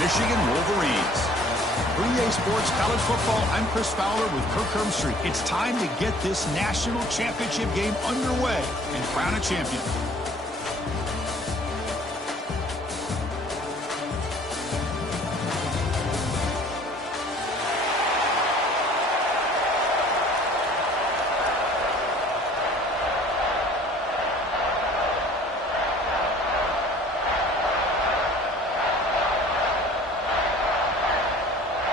Michigan Wolverines. For EA Sports College Football, I'm Chris Fowler with Kirk Herbstreit. It's time to get this national championship game underway and crown a champion.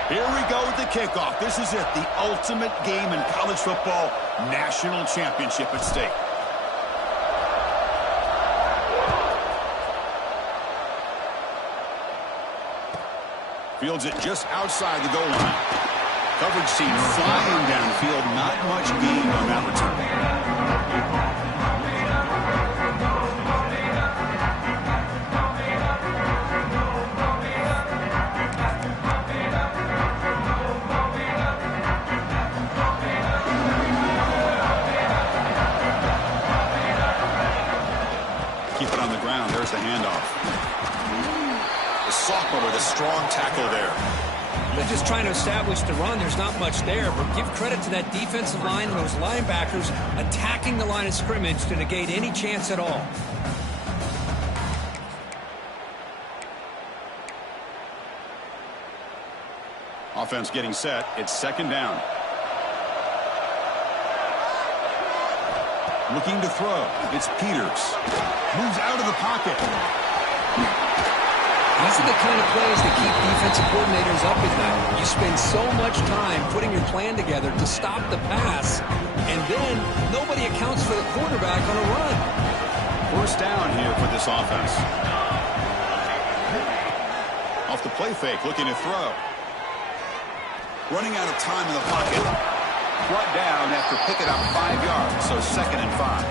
Here we go with the kickoff. This is it, the ultimate game in college football, national championship at stake. Fields it just outside the goal line. Coverage team flying downfield, not much gain on that return. There's the handoff. The sophomore with a strong tackle there. They're just trying to establish the run. There's not much there, but give credit to that defensive line and those linebackers attacking the line of scrimmage to negate any chance at all. Offense getting set. It's second down. Looking to throw. It's Peters. Moves out of the pocket. These are the kind of plays that keep defensive coordinators up at night. You spend so much time putting your plan together to stop the pass, and then nobody accounts for the quarterback on a run. First down here for this offense. Off the play fake, looking to throw. Running out of time in the pocket. Brought down after picking up 5 yards, so 2nd and 5.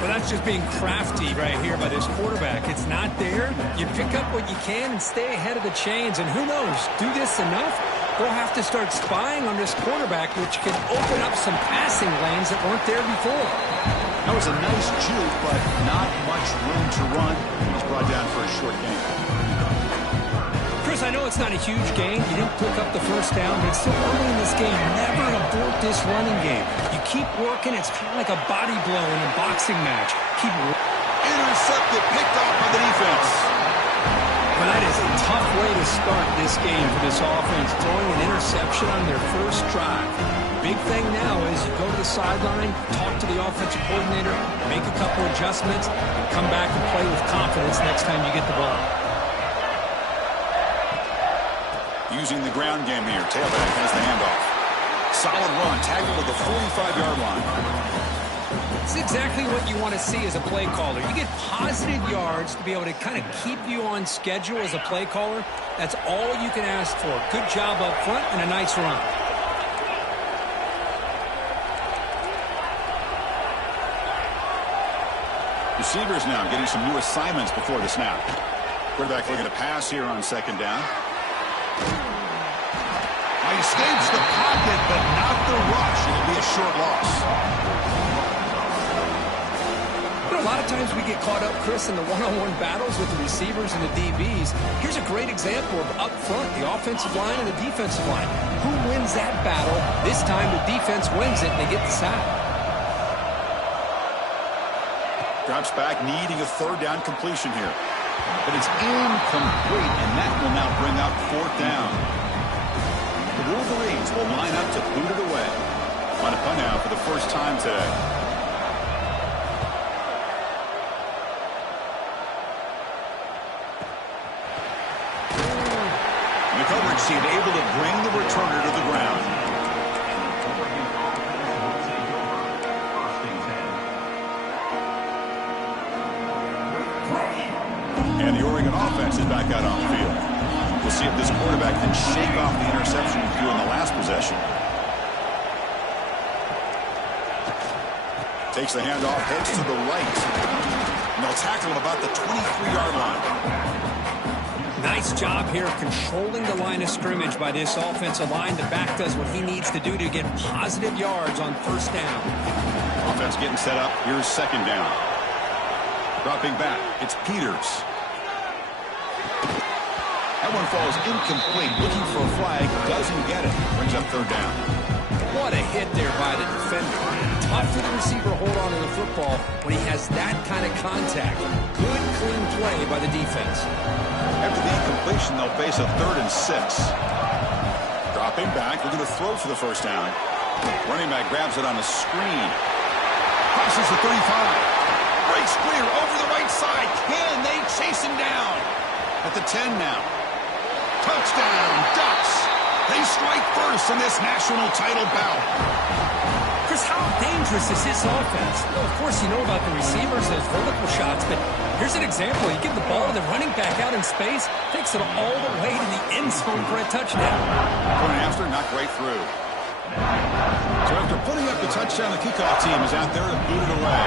Well, that's just being crafty right here by this quarterback. It's not there. You pick up what you can and stay ahead of the chains. And who knows, do this enough, they'll have to start spying on this quarterback, which can open up some passing lanes that weren't there before. That was a nice juke, but not much room to run. He's brought down for a short gain. Chris, I know it's not a huge gain. You didn't pick up the first down, but it's still early in this game. Never abort this running game. You keep working. It's kind of like a body blow in a boxing match. Keep intercepted, picked off by the defense. Well, that is a tough way to start this game for this offense, throwing an interception on their first drive. Big thing now is you go to the sideline, talk to the offensive coordinator, make a couple adjustments, and come back and play with confidence next time you get the ball. Using the ground game here. Tailback has the handoff. Solid run. Tackled to the 45-yard line. It's exactly what you want to see as a play caller. You get positive yards to be able to kind of keep you on schedule as a play caller. That's all you can ask for. Good job up front and a nice run. Receivers now getting some new assignments before the snap. Quarterback looking to pass here on second down. He escapes the pocket, but not the rush. It'll be a short loss. But a lot of times we get caught up, Chris, in the one-on-one battles with the receivers and the DBs. Here's a great example of up front, the offensive line and the defensive line. Who wins that battle? This time the defense wins it, and they get the sack. Drops back, needing a third down completion here. But it's incomplete, and that will now bring up fourth down. The Wolverines will line up to boot it away. On a punt now for the first time today. The coverage team able to bring the returner to the ground. And the Oregon offense is back out on the field. We'll see if this quarterback can shake off the interception he threw in the last possession. Takes the handoff, heads to the right. And they'll tackle him about the 23-yard line. Nice job here of controlling the line of scrimmage by this offensive line. The back does what he needs to do to get positive yards on first down. Offense getting set up. Here's second down. Dropping back, it's Peters. one falls incomplete, looking for a flag, doesn't get it. Brings up third down. What a hit there by the defender. Tough for the receiver to hold on to the football when he has that kind of contact. Good, clean play by the defense. After the incompletion, they'll face a 3rd and 6. Dropping back, we're going to throw for the first down. Running back grabs it on the screen. Crosses the 35. Breaks clear over the right side. Can they chase him down? At the 10 now. Touchdown, Ducks. They strike first in this national title bout. Chris, how dangerous is this offense? Well, of course, you know about the receivers, those vertical shots, but here's an example. You give the ball to the running back out in space, takes it all the way to the end zone for a touchdown. Point after, not right through. So after putting up the touchdown, the kickoff team is out there to boot it away.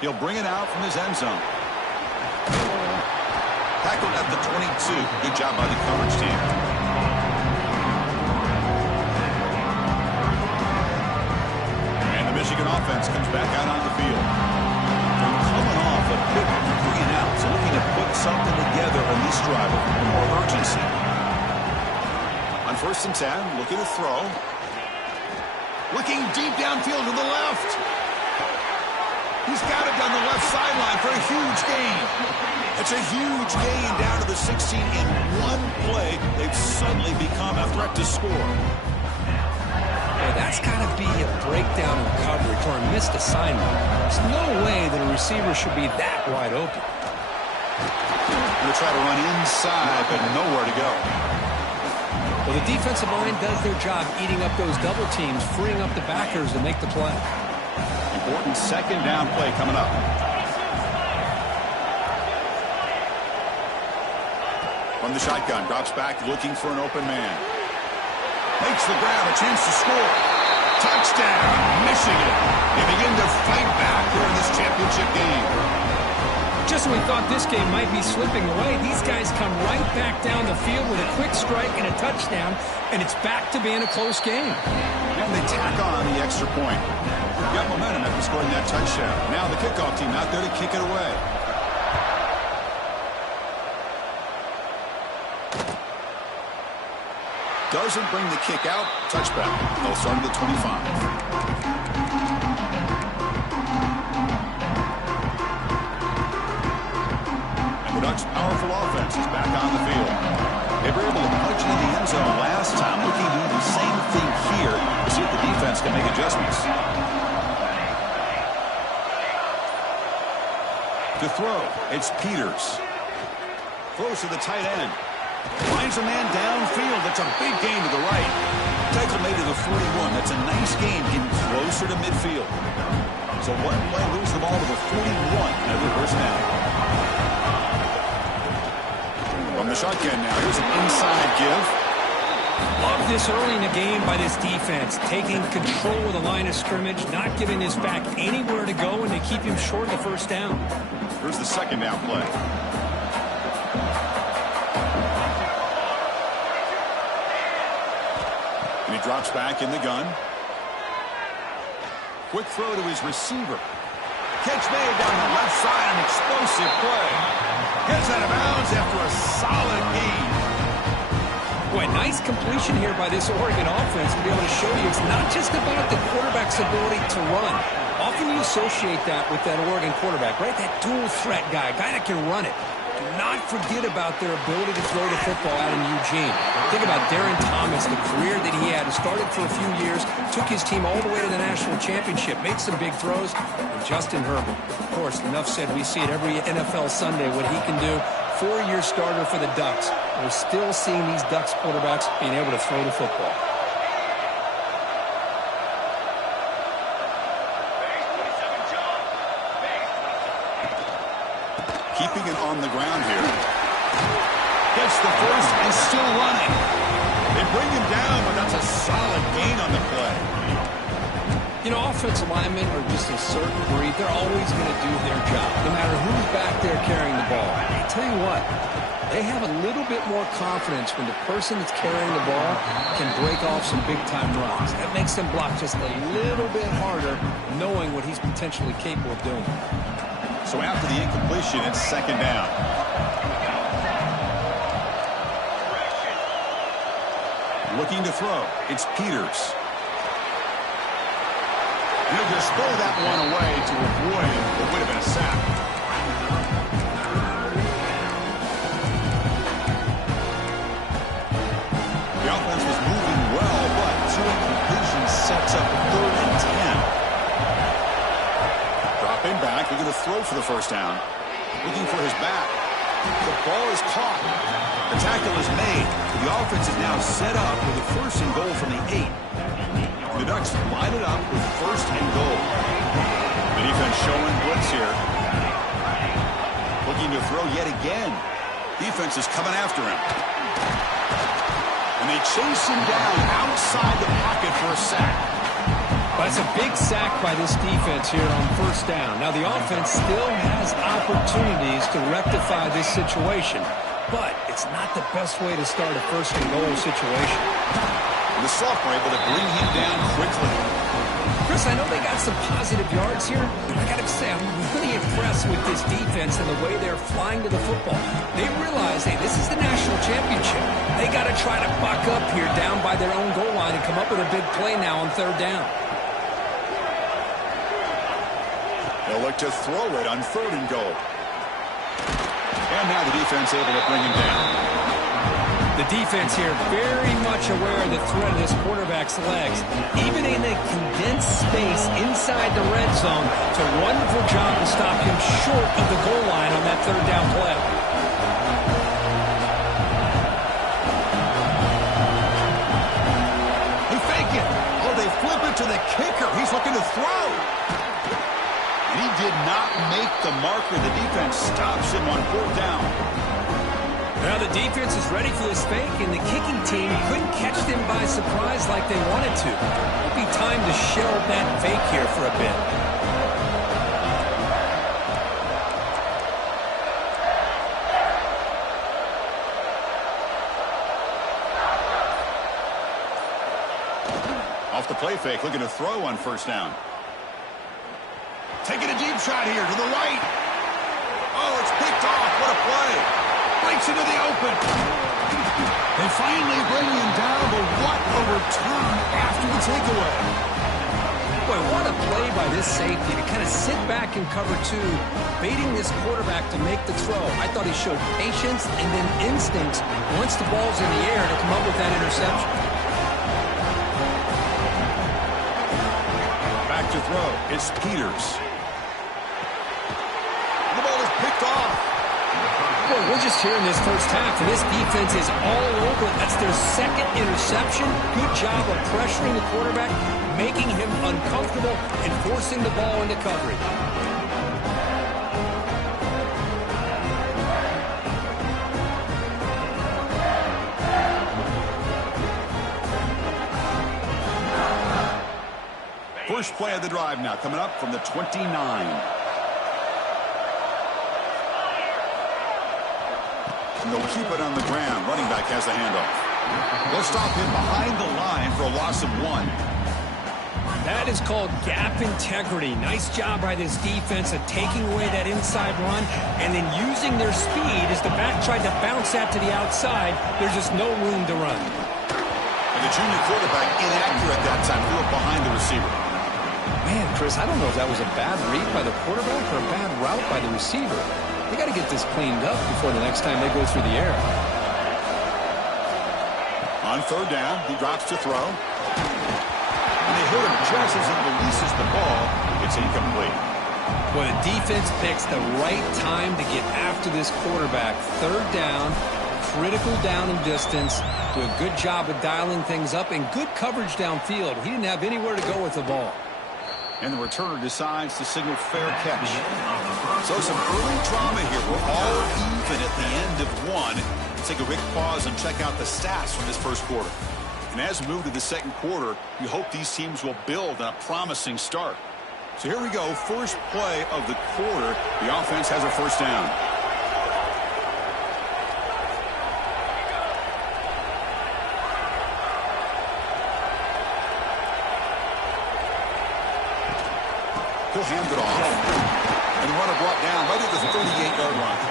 He'll bring it out from his end zone. Tackled at the 22. Good job by the coverage team. And the Michigan offense comes back out on the field. They're coming off a quick 3 and out, so looking to put something together on this drive with more urgency. On 1st and 10, looking to throw. Looking deep downfield to the left. He's got it down the left sideline for a huge gain. It's a huge gain down to the 16 in one play. They've suddenly become a threat to score. Well, that's got to be a breakdown in coverage or a missed assignment. There's no way that a receiver should be that wide open. Going to try to run inside, but nowhere to go. Well, the defensive line does their job eating up those double teams, freeing up the backers to make the play. Important 2nd down play coming up. From the shotgun, drops back, looking for an open man. Makes the grab, a chance to score. Touchdown, Michigan. They begin to fight back here in this championship game. Just when we thought this game might be slipping away, these guys come right back down the field with a quick strike and a touchdown, and it's back to being a close game. And they tack on the extra point. Got momentum after scoring that touchdown. Now the kickoff team out there to kick it away. Doesn't bring the kick out. Touchback. They'll start at the 25. And the Ducks' powerful offense is back on the field. They were able to punch into the end zone last time. Looking to do the same thing here to see if the defense can make adjustments. To throw, it's Peters. Throws to the tight end. Finds a man downfield. That's a big gain to the right. Tackle made to the 41. That's a nice gain, getting closer to midfield. So one play, lose the ball to the 41. Another first down. From the shotgun now, here's an inside give. Love this early in the game by this defense, taking control of the line of scrimmage, not giving this back anywhere to go, and they keep him short of the first down. Here's the 2nd down play. And he drops back in the gun. Quick throw to his receiver. Catch made down the left side, an explosive play. Gets out of bounds after a solid gain. Boy, nice completion here by this Oregon offense to be able to show you it's not just about the quarterback's ability to run. Often you associate that with that Oregon quarterback, right? That dual threat guy that can run it. Do not forget about their ability to throw the football out in Eugene. Think about Darren Thomas, the career that he had. He started for a few years, took his team all the way to the national championship, made some big throws. And Justin Herbert, of course, enough said, we see it every NFL Sunday what he can do. 4-year starter for the Ducks. We're still seeing these Ducks quarterbacks being able to throw the football. Keeping it on the ground here. Gets the first and still running. They bring him down, but that's a solid gain on the play. You You know, offensive linemen are just a certain breed. They're always going to do their job, no matter who's back there carrying the ball. I tell you what, they have a little bit more confidence when the person that's carrying the ball can break off some big-time runs. That makes them block just a little bit harder, knowing what he's potentially capable of doing. So after the incompletion, it's second down. Looking to throw. It's Peters. He'll just throw that one away to avoid what would have been a sack. The offense was moving well, but two incompletions sets up 3rd and 10. Dropping back, looking to throw for the first down. Looking for his back. The ball is caught. The tackle is made. The offense is now set up with a 1st and goal from the 8. The Ducks line it up with 1st and goal. The defense showing blitz here. Looking to throw yet again. Defense is coming after him. And they chase him down outside the pocket for a sack. That's a big sack by this defense here on 1st down. Now, the offense still has opportunities to rectify this situation, but it's not the best way to start a 1st and goal situation. And the sophomore able to bring him down quickly. Chris, I know they got some positive yards here, but I got to say, I'm really impressed with this defense and the way they're flying to the football. They realize, hey, this is the national championship. They got to try to buck up here down by their own goal line and come up with a big play now on 3rd down. They'll look to throw it on 3rd and goal. And now the defense able to bring him down. The defense here very much aware of the threat of this quarterback's legs. Even in a condensed space inside the red zone, it's a wonderful job to stop him short of the goal line on that 3rd down play. They fake it. Oh, they flip it to the kicker. He's looking to throw. And he did not make the marker. The defense stops him on 4th down. Now the defense is ready for this fake, and the kicking team couldn't catch them by surprise like they wanted to. It'll be time to shell that fake here for a bit. Off the play fake, looking to throw on 1st down. Taking a deep shot here to the right. Oh, it's picked off. What a play. Breaks into the open. They finally bring him down, but what a return after the takeaway. Boy, what a play by this safety to kind of sit back in cover 2, baiting this quarterback to make the throw. I thought he showed patience and then instincts once the ball's in the air to come up with that interception. Back to throw. It's Peters. The ball is picked off. Boy, we're just here in this first half, and this defense is all over. That's their 2nd interception. Good job of pressuring the quarterback, making him uncomfortable, and forcing the ball into coverage. First play of the drive now, coming up from the 29. And they'll keep it on the ground. Running back has the handoff. They'll stop him behind the line for a loss of 1. That is called gap integrity. Nice job by this defense of taking away that inside run and then using their speed as the back tried to bounce that to the outside. There's just no room to run. And the junior quarterback inaccurate that time. Threw it behind the receiver. Man, Chris, I don't know if that was a bad read by the quarterback or a bad route by the receiver. They got to get this cleaned up before the next time they go through the air. On 3rd down, he drops to throw. And they hit him just as he releases the ball. It's incomplete. Well, the defense picks the right time to get after this quarterback. 3rd down, critical down and distance. Do a good job of dialing things up and good coverage downfield. He didn't have anywhere to go with the ball. And the returner decides to signal fair catch. So some early drama here. We're all even at the end of 1. Let's take a quick pause and check out the stats from this first quarter. And as we move to the second quarter, you hope these teams will build on a promising start. So here we go, first play of the quarter. The offense has a first down. He'll hand it off. And the runner brought down right at the 38-yard line.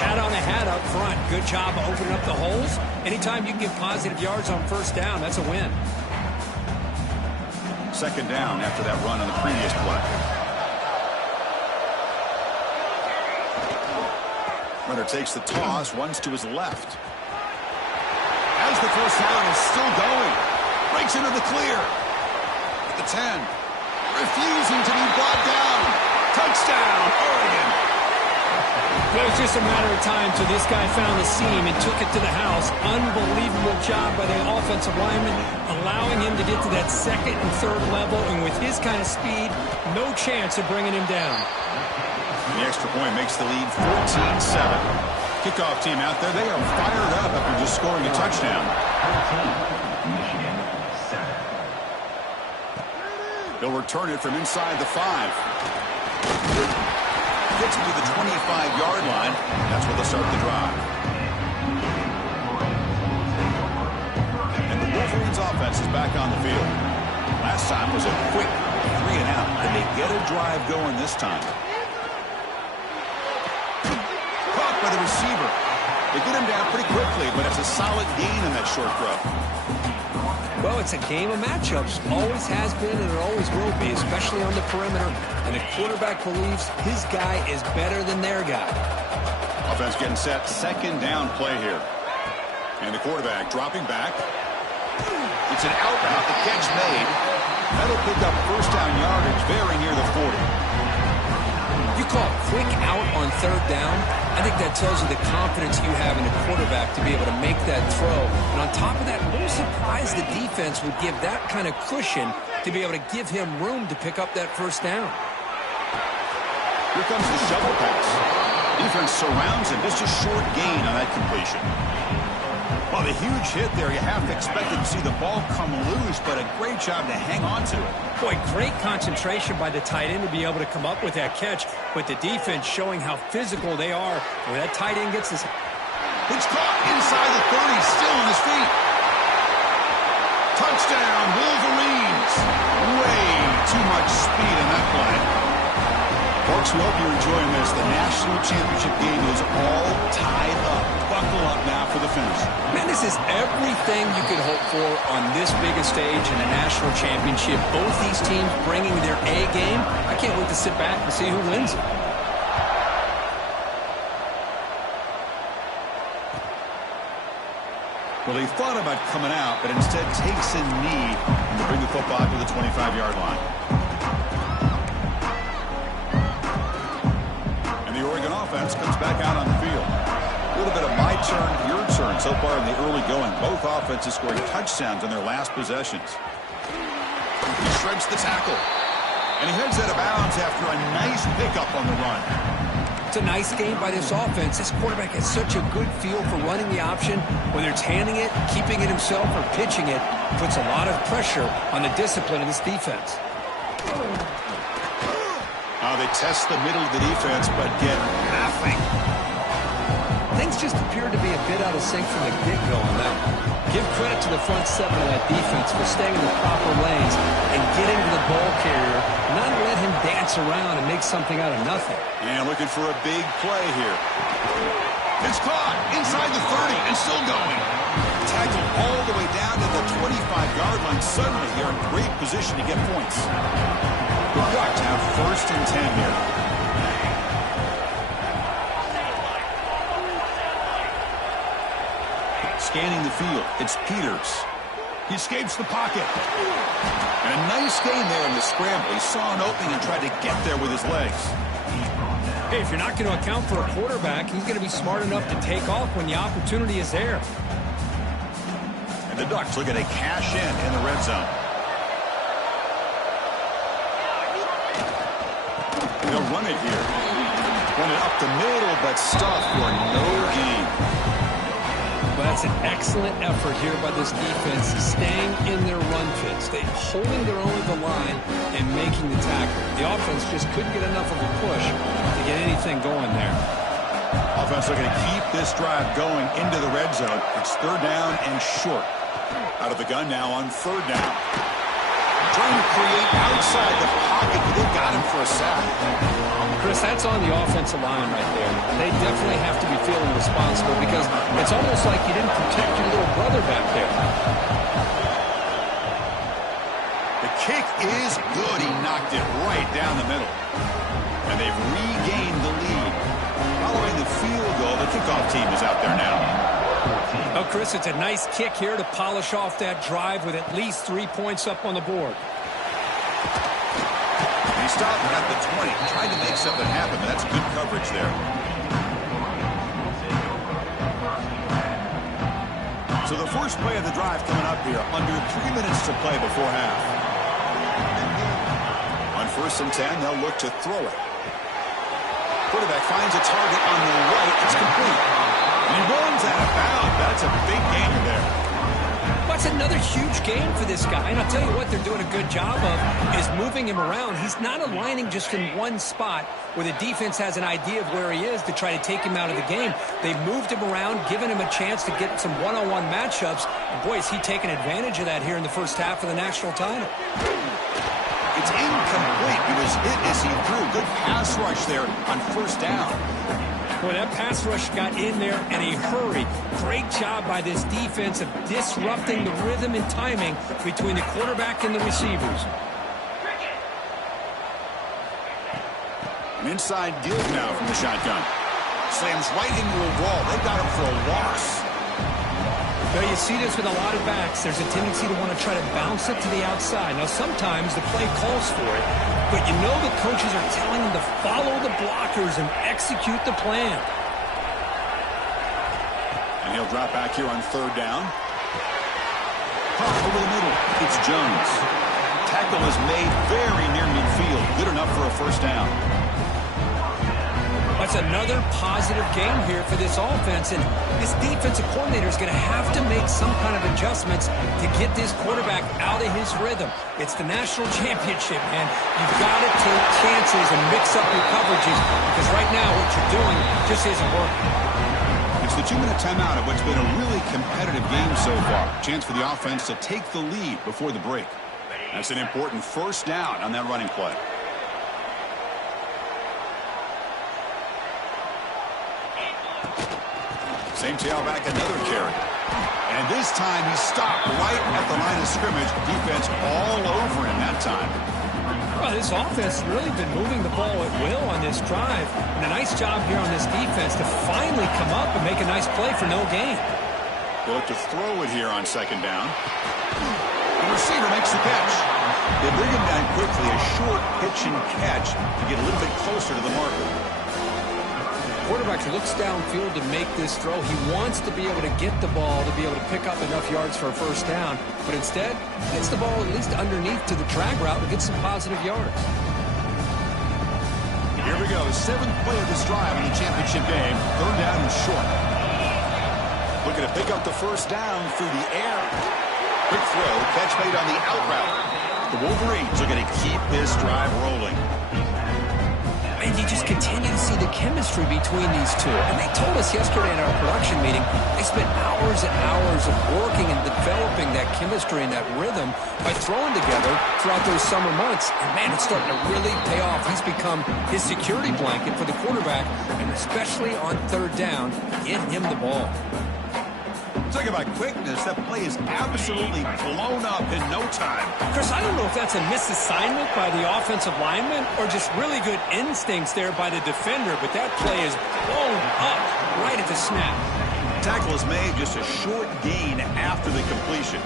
Hat on a hat up front. Good job of opening up the holes. Anytime you can get positive yards on first down, that's a win. Second down after that run on the previous play. Runner takes the toss, runs to his left. As the first down is still going. Breaks into the clear. At the 10. Refusing to be brought down. Touchdown, Oregon. It was just a matter of time till this guy found the seam and took it to the house. Unbelievable job by the offensive lineman, allowing him to get to that second and third level, and with his kind of speed, no chance of bringing him down. The extra point makes the lead 14-7. Kickoff team out there, they are fired up after just scoring a touchdown. They'll return it from inside the 5. Gets it to the 25-yard line. That's where they'll start the drive. And the Wolverines offense is back on the field. Last time was a quick 3-and-out, and they get a drive going this time. Caught by the receiver. They get him down pretty quickly, but it's a solid gain in that short throw. Well, it's a game of matchups. Always has been and it always will be, especially on the perimeter. And the quarterback believes his guy is better than their guy. Offense getting set. Second down play here. And the quarterback dropping back. It's an out route. The catch made. That'll pick up first down yardage very near the 40. You call it quick out on third down. I think that tells you the confidence you have in a quarterback to be able to make that throw. And on top of that, I'm a little surprised the defense would give that kind of cushion to be able to give him room to pick up that first down. Here comes the shovel pass. Defense surrounds him. Just a short gain on that completion. Well, the huge hit there, you half expected to see the ball come loose, but a great job to hang on to it. Boy, great concentration by the tight end to be able to come up with that catch, but the defense showing how physical they are when that tight end gets his... It's caught inside the 30, still on his feet. Touchdown, Wolverines. Way too much speed in that play. Folks, we hope you're enjoying this. The national championship game is all tied up. Buckle up now for the finish. Man, this is everything you could hope for on this big a stage in a national championship. Both these teams bringing their A game. I can't wait to sit back and see who wins it. Well, he thought about coming out, but instead takes a knee to bring the football to the 25-yard line. And the Oregon offense comes back out on the field. A little bit of my turn, your turn so far in the early going. Both offenses scoring touchdowns in their last possessions. He shreds the tackle. And he heads out of bounds after a nice pickup on the run. It's a nice game by this offense. This quarterback has such a good feel for running the option. Whether it's handing it, keeping it himself, or pitching it, puts a lot of pressure on the discipline of this defense. They test the middle of the defense, but get nothing. Things just appear to be a bit out of sync from the get-go on that one. Give credit to the front seven of that defense for staying in the proper lanes and getting to the ball carrier, not let him dance around and make something out of nothing. And looking for a big play here. It's caught inside the 30 and still going. Tackled all the way down to the 25-yard line. Suddenly, they're in great position to get points. We've got to have first and 10 here. Scanning the field, it's Peters. He escapes the pocket. And a nice gain there in the scramble. He saw an opening and tried to get there with his legs. Hey, if you're not going to account for a quarterback, he's going to be smart enough to take off when the opportunity is there. And the Ducks looking to cash in the red zone. They'll run it here. Run it up the middle, but stuffed for no gain. Well, that's an excellent effort here by this defense, staying in their run fits, holding their own at the line and making the tackle. The offense just couldn't get enough of a push to get anything going there. Offense looking to keep this drive going into the red zone. It's third down and short. Out of the gun now on third down. Trying to create outside the pocket, but they got him for a sack. Chris, that's on the offensive line right there. They definitely have to be feeling responsible because it's almost like you didn't protect your little brother back there. The kick is good. He knocked it right down the middle. And they've regained the lead. Following the field goal, the kickoff team is out there now. Oh, Chris, it's a nice kick here to polish off that drive with at least 3 points up on the board. He stopped at the 20, tried to make something happen, but that's good coverage there. So the first play of the drive coming up here, under 3 minutes to play before half. On 1st and 10, they'll look to throw it. Quarterback finds a target on the right. It's complete. And he runs out of bounds. That's a big gainer there. That's another huge game for this guy. And I'll tell you what they're doing a good job of is moving him around. He's not aligning just in one spot where the defense has an idea of where he is to try to take him out of the game. They've moved him around, given him a chance to get some one-on-one matchups. And boy, is he taking advantage of that here in the first half of the national title. It's incomplete. He was hit as he threw. Good pass rush there on 1st down. Boy, that pass rush got in there in a hurry. Great job by this defense of disrupting the rhythm and timing between the quarterback and the receivers. An inside dig now from the shotgun. Slams right into a wall. They got him for a loss. Well, you see this with a lot of backs. There's a tendency to want to try to bounce it to the outside. Now, sometimes the play calls for it, but you know the coaches are telling them to follow the blockers and execute the plan. And he'll drop back here on 3rd down. Pop over the middle. It's Jones. Tackle is made very near midfield. Good enough for a 1st down. That's another positive game here for this offense, and this defensive coordinator is going to have to make some kind of adjustments to get this quarterback out of his rhythm. It's the national championship, man. You've got to take chances and mix up your coverages because right now what you're doing just isn't working. It's the 2-minute timeout of what's been a really competitive game so far. Chance for the offense to take the lead before the break. That's an important 1st down on that running play. Same tailback, another carry. And this time he stopped right at the line of scrimmage. Defense all over him that time. Well, this offense has really been moving the ball at will on this drive. And a nice job here on this defense to finally come up and make a nice play for no gain. They look to throw it here on 2nd down. The receiver makes the catch. They bring him down quickly, a short pitch and catch to get a little bit closer to the marker. Quarterback looks downfield to make this throw. He wants to be able to get the ball to be able to pick up enough yards for a 1st down, but instead gets the ball at least underneath to the drag route and gets some positive yards. Here we go, 7th play of this drive in the championship game. 3rd down and short. Looking to pick up the 1st down through the air. Quick throw, catch made on the out route. The Wolverines are going to keep this drive rolling. And you just continue to see the chemistry between these two. And they told us yesterday in our production meeting, they spent hours and hours of working and developing that chemistry and that rhythm by throwing together throughout those summer months. And, man, it's starting to really pay off. He's become his security blanket for the quarterback, and especially on 3rd down, get him the ball. Talking about quickness, that play is absolutely blown up in no time. Chris, I don't know if that's a misassignment by the offensive lineman or just really good instincts there by the defender, but that play is blown up right at the snap. Tackle is made, just a short gain after the completion.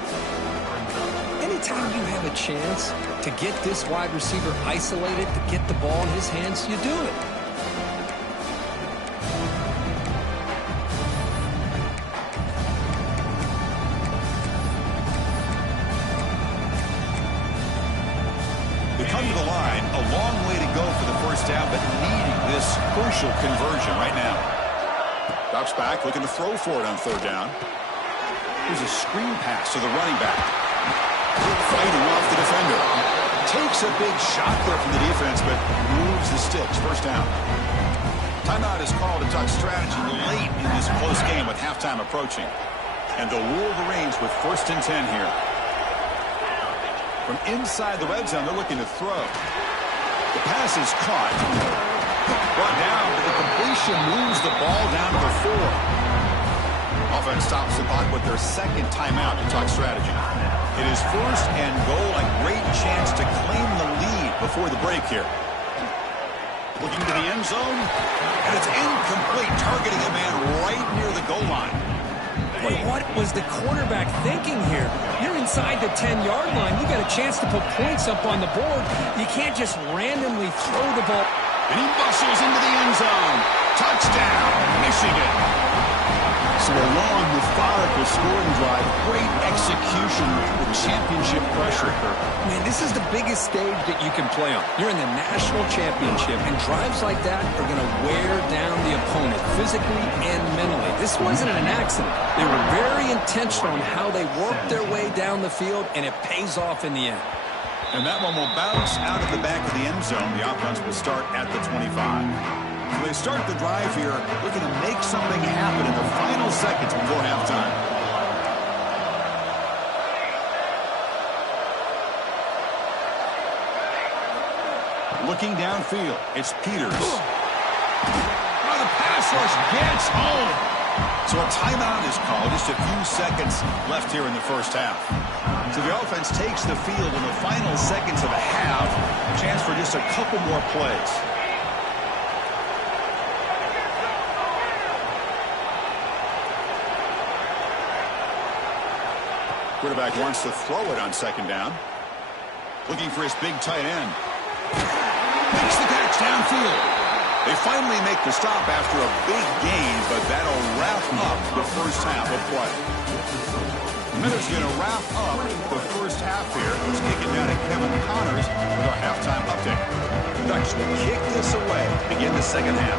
Anytime you have a chance to get this wide receiver isolated, to get the ball in his hands, you do it. Come to the line, a long way to go for the 1st down, but needing this crucial conversion right now. Drops back, looking to throw for it on 3rd down. Here's a screen pass to the running back. Fighting off the defender. Takes a big shot there from the defense, but moves the sticks. First down. Timeout is called to talk strategy late in this close game with halftime approaching. And the Wolverines with 1st and 10 here. From inside the red zone, they're looking to throw. The pass is caught. Brought down, but the completion moves the ball down to the 4. Offense stops the clock with their 2nd timeout to talk strategy. It is 1st and goal, a great chance to claim the lead before the break here. Looking to the end zone, and it's incomplete, targeting a man right near the goal line. Boy, what was the quarterback thinking here? You're inside the 10-yard line. You got a chance to put points up on the board. You can't just randomly throw the ball. And he bustles into the end zone. Touchdown, Michigan. So a long, methodical scoring drive. Great execution with championship pressure. Man, this is the biggest stage that you can play on. You're in the national championship, and drives like that are going to wear down the opponent physically and mentally. This wasn't an accident. They were very intentional in how they worked their way down the field, and it pays off in the end. And that one will bounce out of the back of the end zone. The offense will start at the 25. So they start the drive here, looking to make something happen in the final seconds before halftime. Looking downfield, it's Peters. Oh, the pass rush gets home. So a timeout is called. Just a few seconds left here in the first half. So the offense takes the field in the final seconds of a half. Chance for just a couple more plays. Quarterback wants to throw it on 2nd down. Looking for his big tight end. Makes the catch downfield. They finally make the stop after a big gain, but that'll wrap up the first half of play. Minutes going to wrap up the first half here. Let's kick it down to Kevin Connors with our halftime update. The Ducks will kick this away to begin the second half.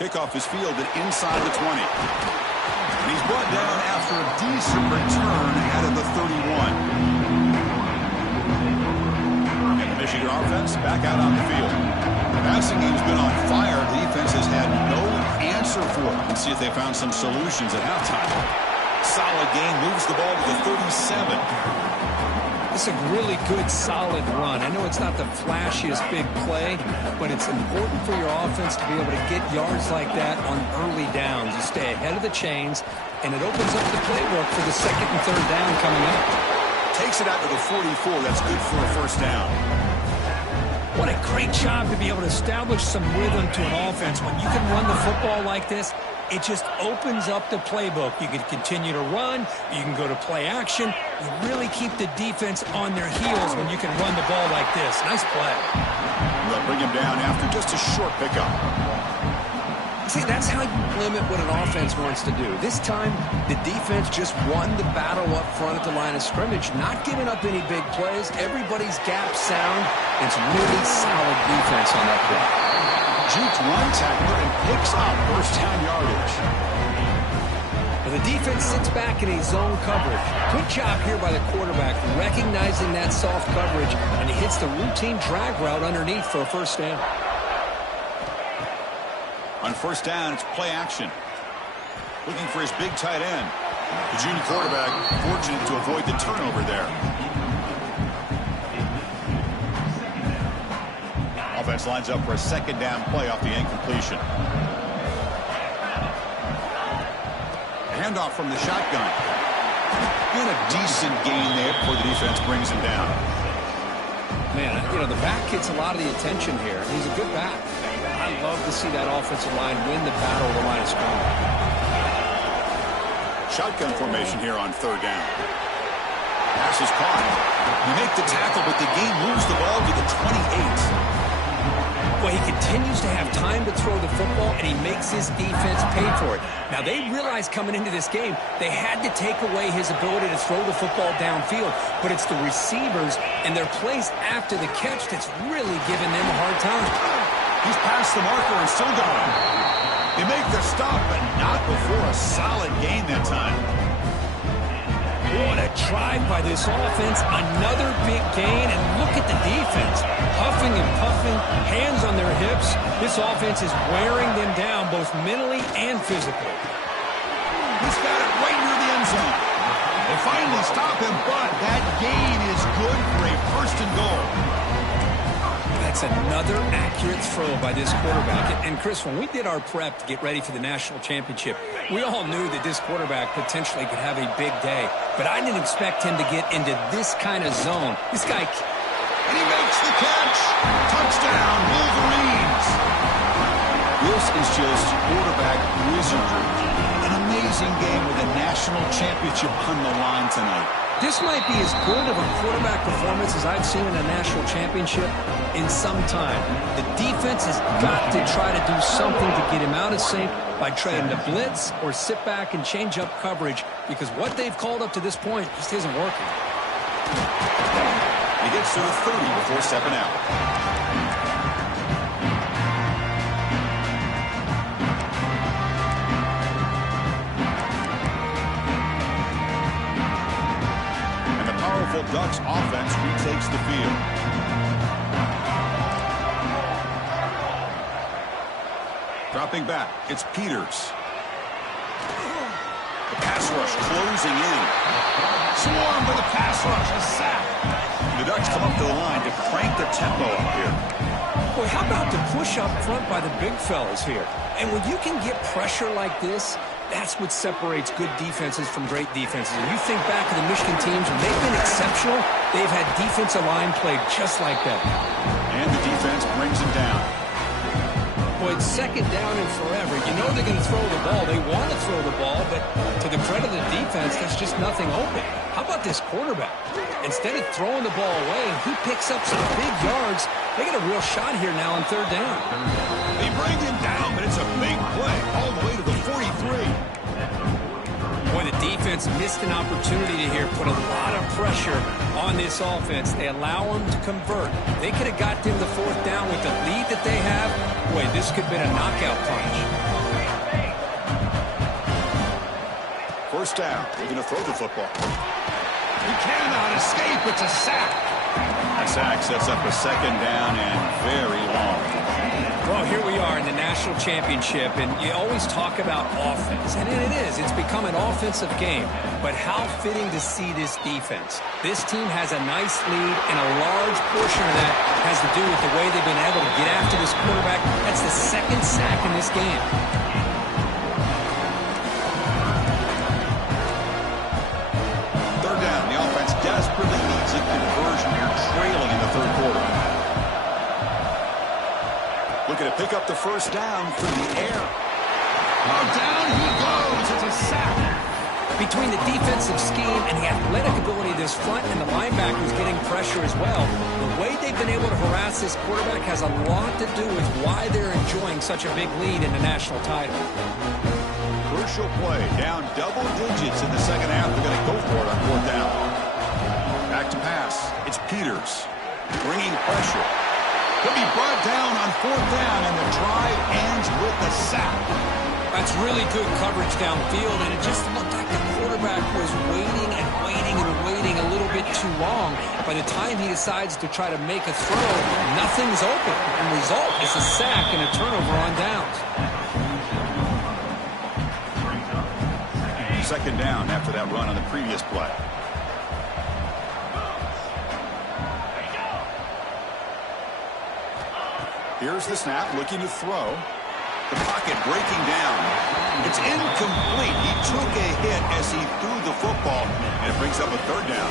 Kickoff is fielded inside the 20. And he's brought down after a decent return out of the 31. And the Michigan offense back out on the field. The passing game's been on fire. The defense has had no answer for it. Let's see if they found some solutions at halftime. Solid game, moves the ball to the 37. It's a really good, solid run. I know it's not the flashiest big play, but it's important for your offense to be able to get yards like that on early downs. You stay ahead of the chains, and it opens up the playbook for the 2nd and 3rd down coming up. Takes it out to the 44. That's good for a first down. What a great job to be able to establish some rhythm to an offense. When you can run the football like this, it just opens up the playbook. You can continue to run. You can go to play action. You really keep the defense on their heels when you can run the ball like this. Nice play. They'll bring him down after just a short pickup. See, that's how you limit what an offense wants to do. This time, the defense just won the battle up front at the line of scrimmage, not giving up any big plays. Everybody's gap sound. It's really solid defense on that play. Jukes one tackler and picks up first down yardage. And the defense sits back in a zone coverage. Good job here by the quarterback, recognizing that soft coverage, and he hits the routine drag route underneath for a first down. On first down, it's play action. Looking for his big tight end. The junior quarterback fortunate to avoid the turnover there. Offense lines up for a 2nd down play off the incompletion. Handoff from the shotgun. And a decent gain there before the defense brings him down. Man, you know, the back gets a lot of the attention here. He's a good back. I love to see that offensive line win the battle of the line of scrimmage. Shotgun formation here on 3rd down. Pass is caught. You make the tackle, but the game moves the ball to the 28. Well, he continues to have time to throw the football, and he makes his defense pay for it. Now, they realized coming into this game they had to take away his ability to throw the football downfield, but it's the receivers and their plays after the catch that's really giving them a hard time. He's past the marker and still going. They make the stop, but not before a solid gain that time. What a drive by this offense. Another big gain, and look at the defense. Huffing and puffing, hands on their hips. This offense is wearing them down both mentally and physically. He's got it right near the end zone. They finally stop him, but that gain is good for a first and goal. That's another accurate throw by this quarterback. And Chris, when we did our prep to get ready for the national championship, we all knew that this quarterback potentially could have a big day. But I didn't expect him to get into this kind of zone. This guy... And he makes the catch. Touchdown, Wolverines. This is just quarterback wizardry. An amazing game with a national championship on the line tonight. This might be as good of a quarterback performance as I've seen in a national championship in some time. The defense has got to try to do something to get him out of sync by trying to blitz or sit back and change up coverage, because what they've called up to this point just isn't working. He gets to the 30 before stepping out. Ducks offense retakes the field. Dropping back, it's Peters. The pass rush closing in. Swarm with a pass rush, a sack. The Ducks come up to the line to crank the tempo up here. Boy, how about the push up front by the big fellas here? And when you can get pressure like this, that's what separates good defenses from great defenses. And you think back to the Michigan teams, when they've been exceptional, they've had defensive line played just like that. And the defense brings him down. Boy, it's second down and forever. You know they're going to throw the ball. They want to throw the ball, but to the credit of the defense, there's just nothing open. How about this quarterback? Instead of throwing the ball away, he picks up some big yards. They got a real shot here now on third down. They bring him down, but it's a big play all the way to the 43. Boy, the defense missed an opportunity here, put a lot of pressure on this offense. They allow them to convert. They could have got them the fourth down with the lead that they have. Boy, this could have been a knockout punch. First down. They're going to throw the football. He cannot escape. It's a sack. That sack sets up a second down and very long. Well, here we are in the national championship, and you always talk about offense, and it is. It's become an offensive game, but how fitting to see this defense. This team has a nice lead, and a large portion of that has to do with the way they've been able to get after this quarterback. That's the second sack in this game. Third down. The offense desperately needs a conversion here, trailing in the third quarter. Looking to pick up the first down through the air. Oh, down he goes. It's a sack. Between the defensive scheme and the athletic ability of this front and the linebackers getting pressure as well, the way they've been able to harass this quarterback has a lot to do with why they're enjoying such a big lead in the national title. Crucial play. Down double digits in the second half. They're going to go for it on fourth down. Back to pass. It's Peters. Bringing pressure. He'll be brought down on fourth down, and the drive ends with a sack. That's really good coverage downfield, and it just looked like the quarterback was waiting and waiting and waiting a little bit too long. By the time he decides to try to make a throw, nothing's open. And the result is a sack and a turnover on downs. Second down after that run on the previous play. Here's the snap, looking to throw. The pocket breaking down. It's incomplete. He took a hit as he threw the football, and it brings up a third down.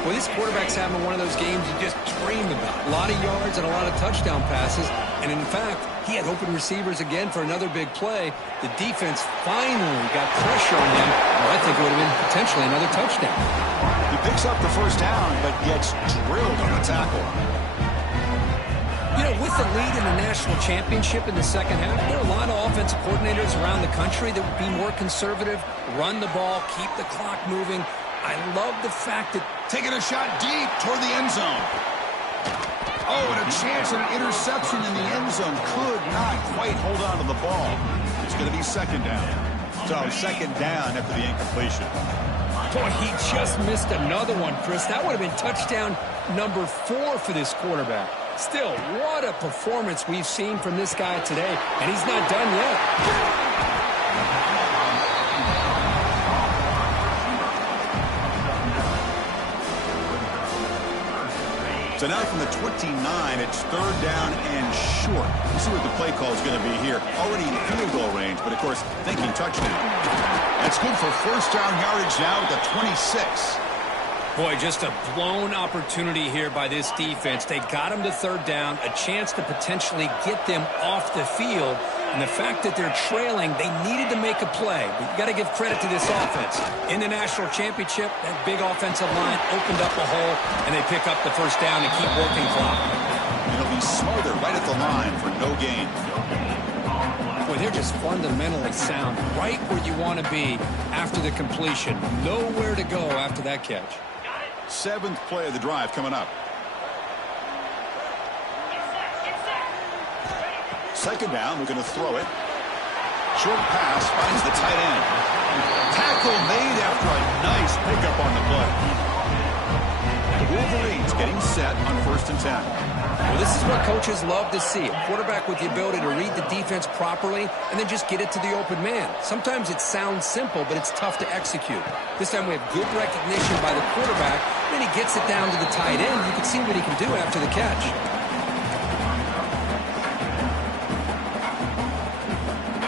Well, this quarterback's having one of those games you just dream about. A lot of yards and a lot of touchdown passes. And in fact, he had open receivers again for another big play. The defense finally got pressure on him. Well, I think it would have been potentially another touchdown. He picks up the first down, but gets drilled on the tackle. You know, with the lead in the national championship in the second half, there are a lot of offensive coordinators around the country that would be more conservative, run the ball, keep the clock moving. I love the fact that... Taking a shot deep toward the end zone. Oh, and a chance at an interception in the end zone. Could not quite hold on to the ball. It's going to be second down. So second down after the incompletion. Boy, he just missed another one, Chris. That would have been touchdown number 4 for this quarterback. Still, what a performance we've seen from this guy today, and he's not done yet. So now from the 29, it's third down and short. We'll see what the play call is going to be here. Already in field goal range, but of course, thinking touchdown. That's good for first down yardage now at the 26. Boy, just a blown opportunity here by this defense. They got him to third down, a chance to potentially get them off the field. And the fact that they're trailing, they needed to make a play. But you got to give credit to this offense. In the national championship, that big offensive line opened up a hole, and they pick up the first down and keep working clock. It'll be smothered right at the line for no gain. Boy, they're just fundamentally sound, right where you want to be after the completion. Nowhere to go after that catch. 7th play of the drive coming up. Second down, we're going to throw it. Short pass finds the tight end. Tackle made after a nice pickup on the play. The Wolverines getting set on 1st and 10. Well, this is what coaches love to see. A quarterback with the ability to read the defense properly and then just get it to the open man. Sometimes it sounds simple, but it's tough to execute. This time we have good recognition by the quarterback. Then he gets it down to the tight end. You can see what he can do after the catch.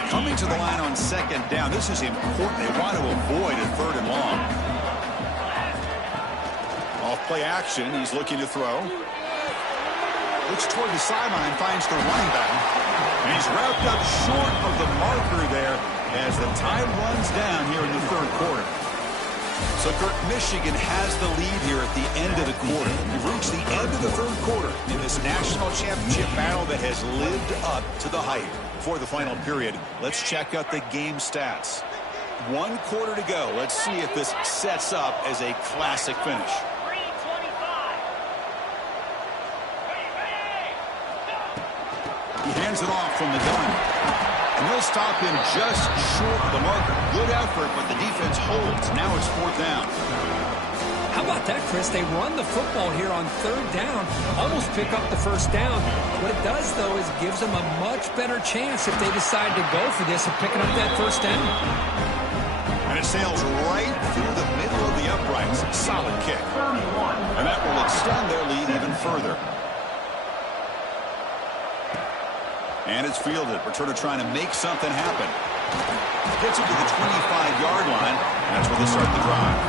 Coming to the line on second down. This is important. They want to avoid a third and long. Off play action. He's looking to throw. Looks toward the sideline. Finds the running back. And he's wrapped up short of the marker there as the time runs down here in the third quarter. So, Kurt, Michigan has the lead here at the end of the quarter. We've reached the end of the third quarter in this national championship battle that has lived up to the hype. Before the final period, let's check out the game stats. 1 quarter to go. Let's see if this sets up as a classic finish. He hands it off from the gun. And they'll stop him just short of the marker. Good effort, but the defense holds. Now it's 4th down. How about that, Chris? They run the football here on third down, almost pick up the first down. What it does, though, is it gives them a much better chance if they decide to go for this of picking up that first down. And it sails right through the middle of the uprights. Solid kick. And that will extend their lead even further. And it's fielded. Returner trying to make something happen. Gets it to the 25-yard line. And that's where they start the drive.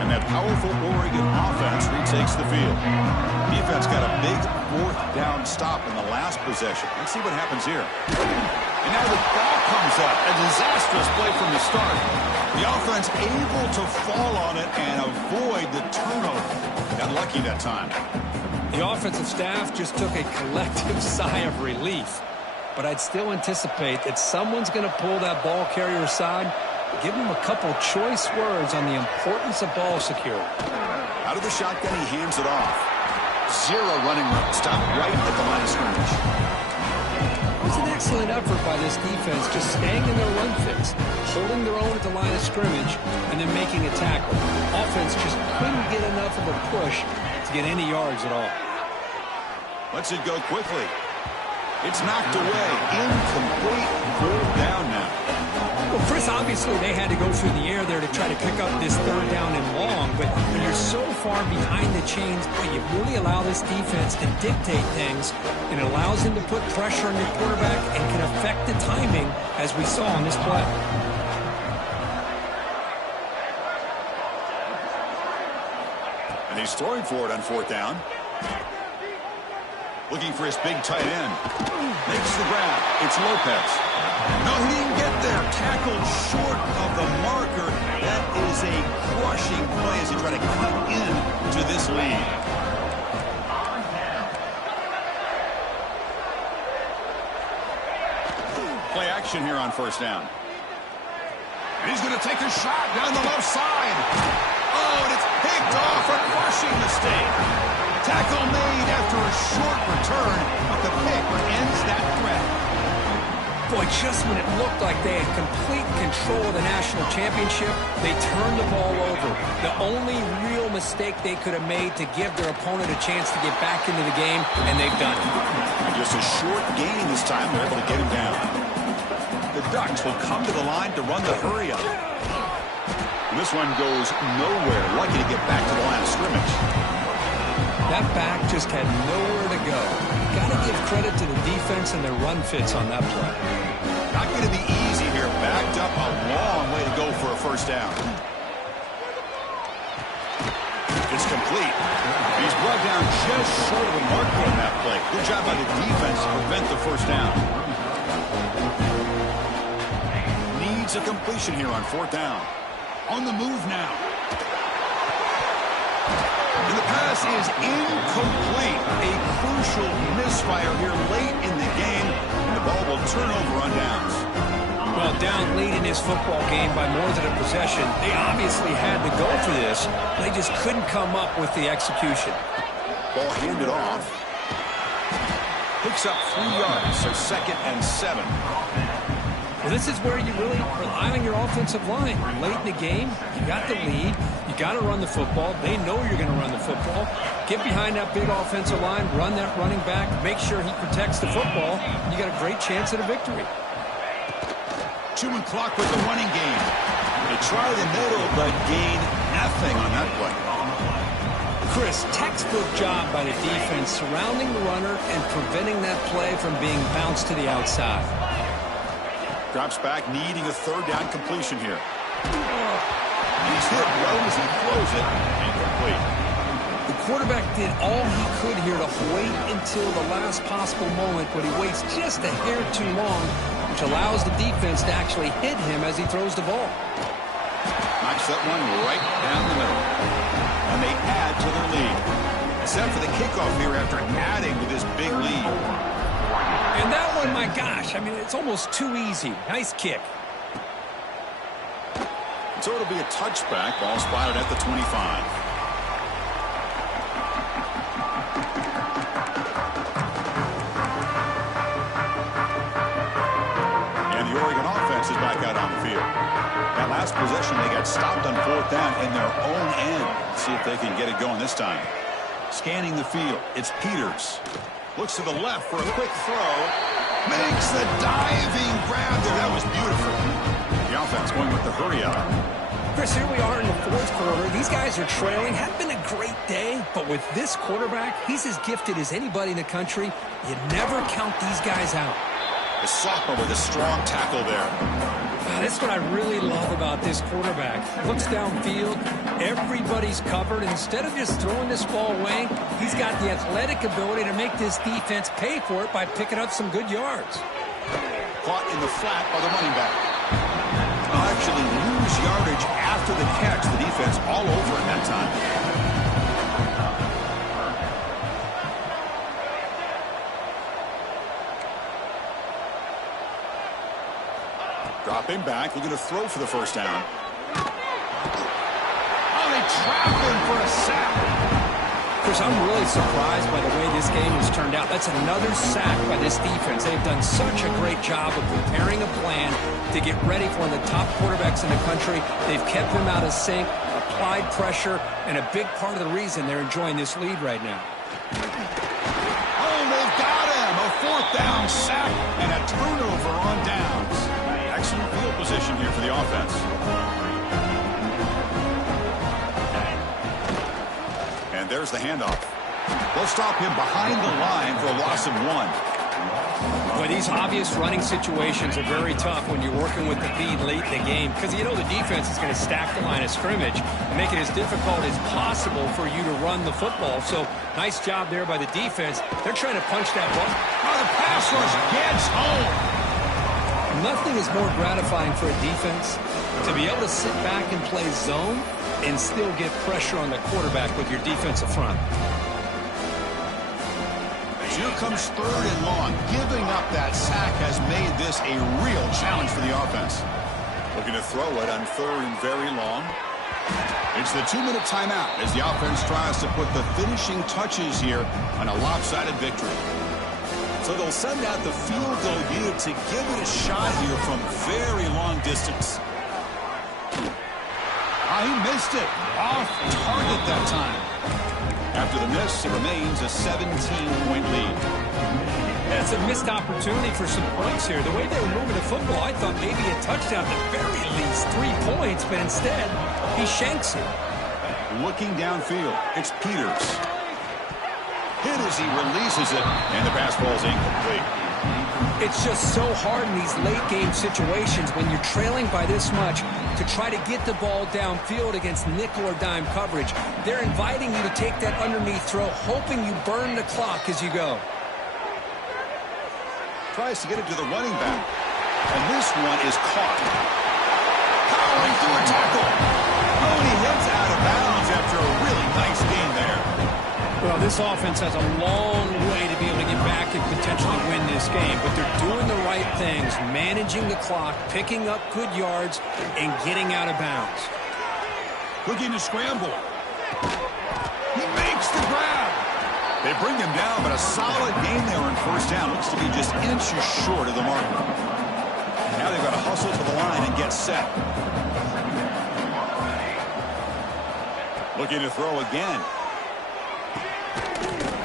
And that powerful Oregon offense retakes the field. Defense got a big 4th down stop in the last possession. Let's see what happens here. And now the ball comes up. A disastrous play from the start. The offense able to fall on it and avoid the turnover. Got lucky that time. The offensive staff just took a collective sigh of relief. But I'd still anticipate that someone's going to pull that ball carrier aside, give him a couple choice words on the importance of ball security. Out of the shotgun, he hands it off. 0 running room. Stopped right at the line of scrimmage. It was an excellent effort by this defense, just staying in their run fix, holding their own at the line of scrimmage, and then making a tackle. Offense just couldn't get enough of a push to get any yards at all. Lets it go quickly. It's knocked away. Incomplete. 4th down now. Well, Chris, obviously they had to go through the air there to try to pick up this third down and long, but when you're so far behind the chains, boy, you really allow this defense to dictate things, and it allows them to put pressure on your quarterback and can affect the timing, as we saw on this play. And he's throwing for it on 4th down. Looking for his big tight end. Makes the grab. It's Lopez. No, he didn't get there. Tackled short of the marker. That is a crushing play as he try to cut into this lead. Play action here on first down. And he's going to take a shot down the left side. Oh, and it's picked off. A crushing mistake. Tackle made after a short return, but the pick ends that threat. Boy, just when it looked like they had complete control of the national championship, they turned the ball over. The only real mistake they could have made to give their opponent a chance to get back into the game, and they've done it. And just a short gain this time. They're able to get him down. The Ducks will come to the line to run the hurry-up. This one goes nowhere. Lucky to get back to the line of scrimmage. That back just had nowhere to go. Got to give credit to the defense and their run fits on that play. Not going to be easy here. Backed up a long way to go for a first down. It's complete. He's brought down just short of the mark on that play. Good job by the defense to prevent the first down. Needs a completion here on fourth down. On the move now. And the pass is incomplete. A crucial misfire here late in the game. And the ball will turn over on downs. Well, down lead in this football game by more than a possession. They obviously had to go for this. They just couldn't come up with the execution. Ball handed off. Picks up 3 yards, so 2nd and 7. Well, this is where you really rely on your offensive line. Late in the game, you got the lead. You got to run the football. They know you're going to run the football. Get behind that big offensive line, run that running back, make sure he protects the football. You got a great chance at a victory. Chewing clock with the running game. They try the middle, but gain nothing on that play. Chris, textbook job by the defense surrounding the runner and preventing that play from being bounced to the outside. Drops back, needing a third down completion here. He's hit well as he throws it. Incomplete. The quarterback did all he could here to wait until the last possible moment, but he waits just a hair too long, which allows the defense to actually hit him as he throws the ball. Knocks that one right down the middle. And they add to their lead. Set for the kickoff here after adding to this big lead. And that one, my gosh, I mean, it's almost too easy. Nice kick. So it'll be a touchback. Ball spotted at the 25. And the Oregon offense is back out on the field. That last possession, they got stopped on fourth down in their own end. Let's see if they can get it going this time. Scanning the field, it's Peters. Looks to the left for a quick throw. Makes the diving grab there. That was beautiful. The offense going with the hurry-up. Chris, here we are in the fourth quarter. These guys are trailing. Hadn't been a great day, but with this quarterback, he's as gifted as anybody in the country. You never count these guys out. The sophomore with a strong tackle there. That's what I really love about this quarterback. Looks downfield. Everybody's covered. Instead of just throwing this ball away, he's got the athletic ability to make this defense pay for it by picking up some good yards. Caught in the flat by the running back. Actually lose yardage after the catch. The defense all over it that time. Dropping back, looking to throw for the first down. Oh, they trap him for a sack. Chris, I'm really surprised by the way this game has turned out. That's another sack by this defense. They've done such a great job of preparing a plan to get ready for one of the top quarterbacks in the country. They've kept him out of sync, applied pressure, and a big part of the reason they're enjoying this lead right now. Oh, they've got him. A fourth down sack and a turnover on downs. Excellent field position here for the offense. And there's the handoff. They'll stop him behind the line for a loss of 1. Boy, these obvious running situations are very tough when you're working with the lead late in the game because you know the defense is going to stack the line of scrimmage and make it as difficult as possible for you to run the football. So, nice job there by the defense. They're trying to punch that ball. Oh, the pass rush gets home. Nothing is more gratifying for a defense to be able to sit back and play zone and still get pressure on the quarterback with your defensive front. Here comes 3rd and long. Giving up that sack has made this a real challenge for the offense. Looking to throw it on 3rd and very long. It's the 2-minute timeout as the offense tries to put the finishing touches here on a lopsided victory. So they'll send out the field goal unit to give it a shot here from very long distance. He missed it. Off target that time. After the miss, it remains a 17-point lead. That's a missed opportunity for some points here. The way they were moving the football, I thought maybe a touchdown, at the very least 3 points, but instead, he shanks it. Looking downfield, it's Peters. Hit as he releases it, and the pass ball's incomplete. It's just so hard in these late-game situations when you're trailing by this much to try to get the ball downfield against nickel or dime coverage. They're inviting you to take that underneath throw, hoping you burn the clock as you go. Tries to get it to the running back, and this one is caught. Powering through a tackle. Oh, and he heads out of bounds after a really nice gain there. Well, this offense has a long way to be able to get back and potentially win this game, but they're doing the right things, managing the clock, picking up good yards, and getting out of bounds. Looking to scramble. He makes the grab. They bring him down, but a solid gain there on 1st down. Looks to be just inches short of the marker. Now they've got to hustle to the line and get set. Looking to throw again.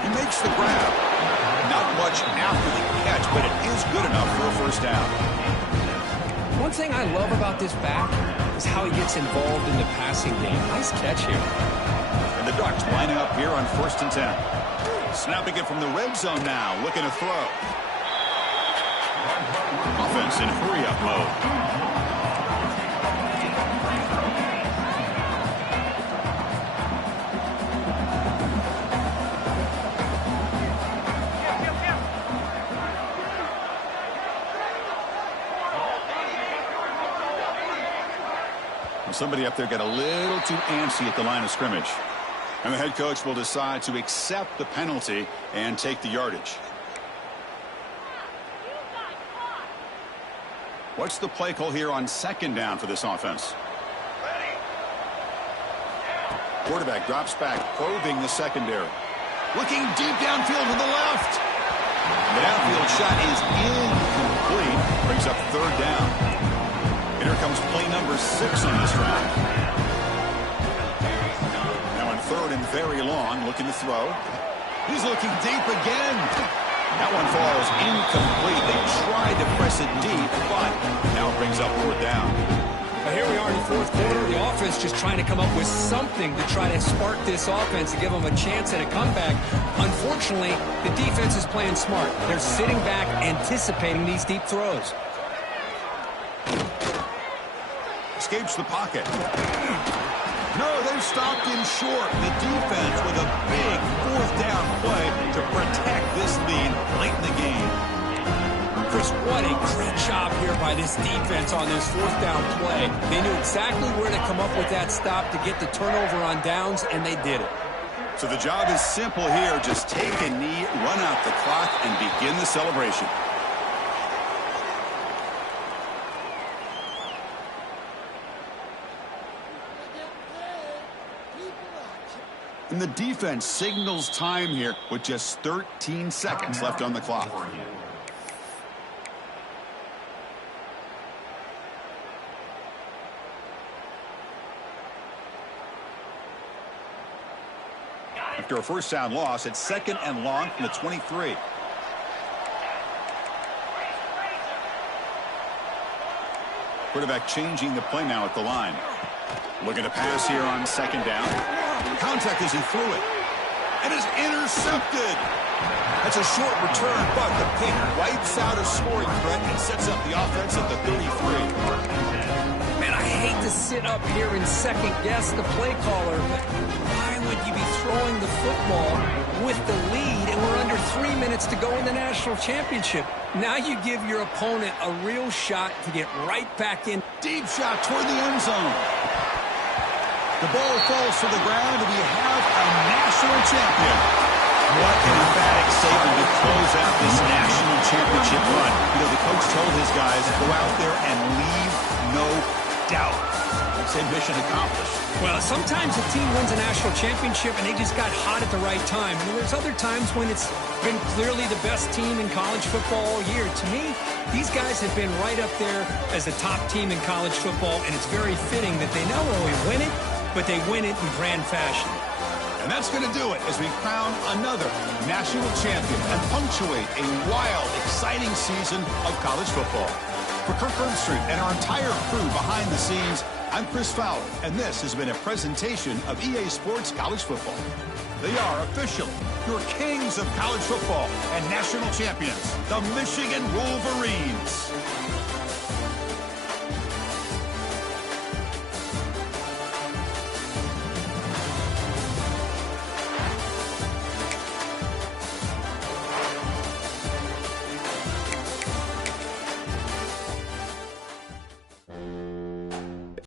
He makes the grab. Not much after the catch, but it is good enough for a 1st down. One thing I love about this back is how he gets involved in the passing game. Nice catch here. And the Ducks lining up here on 1st and 10. Snapping it from the red zone now, looking to throw. Offense in hurry-up mode. Somebody up there got a little too antsy at the line of scrimmage. And the head coach will decide to accept the penalty and take the yardage. What's the play call here on 2nd down for this offense? Quarterback drops back, probing the secondary. Looking deep downfield to the left. The downfield shot is incomplete. Brings up 3rd down. Here comes play number 6 on this drive. Now on 3rd and very long, looking to throw. He's looking deep again. That one falls incomplete. They tried to press it deep, but now it brings up 4th down. But here we are in the 4th quarter. The offense just trying to come up with something to try to spark this offense to give them a chance at a comeback. Unfortunately, the defense is playing smart. They're sitting back, anticipating these deep throws. Escapes the pocket. No, they've stopped him short. The defense with a big 4th down play to protect this lead late in the game. Chris, what a great job here by this defense on this 4th down play. They knew exactly where to come up with that stop to get the turnover on downs, and they did it. So the job is simple here. Just take a knee, run out the clock, and begin the celebration. And the defense signals time here with just 13 seconds left on the clock. After a 1st down loss, it's 2nd and long from the 23. Quarterback changing the play now at the line. Looking to pass here on 2nd down. Contact as he threw it. And is intercepted. That's a short return, but the pick wipes out a scoring threat and sets up the offense at the 33. Man, I hate to sit up here and second-guess the play caller, but why would you be throwing the football with the lead and we're under 3 minutes to go in the national championship? Now you give your opponent a real shot to get right back in. Deep shot toward the end zone. The ball falls to the ground, and we have a national champion. What an emphatic statement to close out this national championship run. You know, the coach told his guys, go out there and leave no doubt. I'd say mission accomplished. Well, sometimes a team wins a national championship and they just got hot at the right time. And there's other times when it's been clearly the best team in college football all year. To me, these guys have been right up there as the top team in college football, and it's very fitting that they not only win it, but they win it in grand fashion. And that's going to do it as we crown another national champion and punctuate a wild, exciting season of college football. For Kirk Herbstreit and our entire crew behind the scenes, I'm Chris Fowler, and this has been a presentation of EA Sports College Football. They are officially your kings of college football and national champions, the Michigan Wolverines.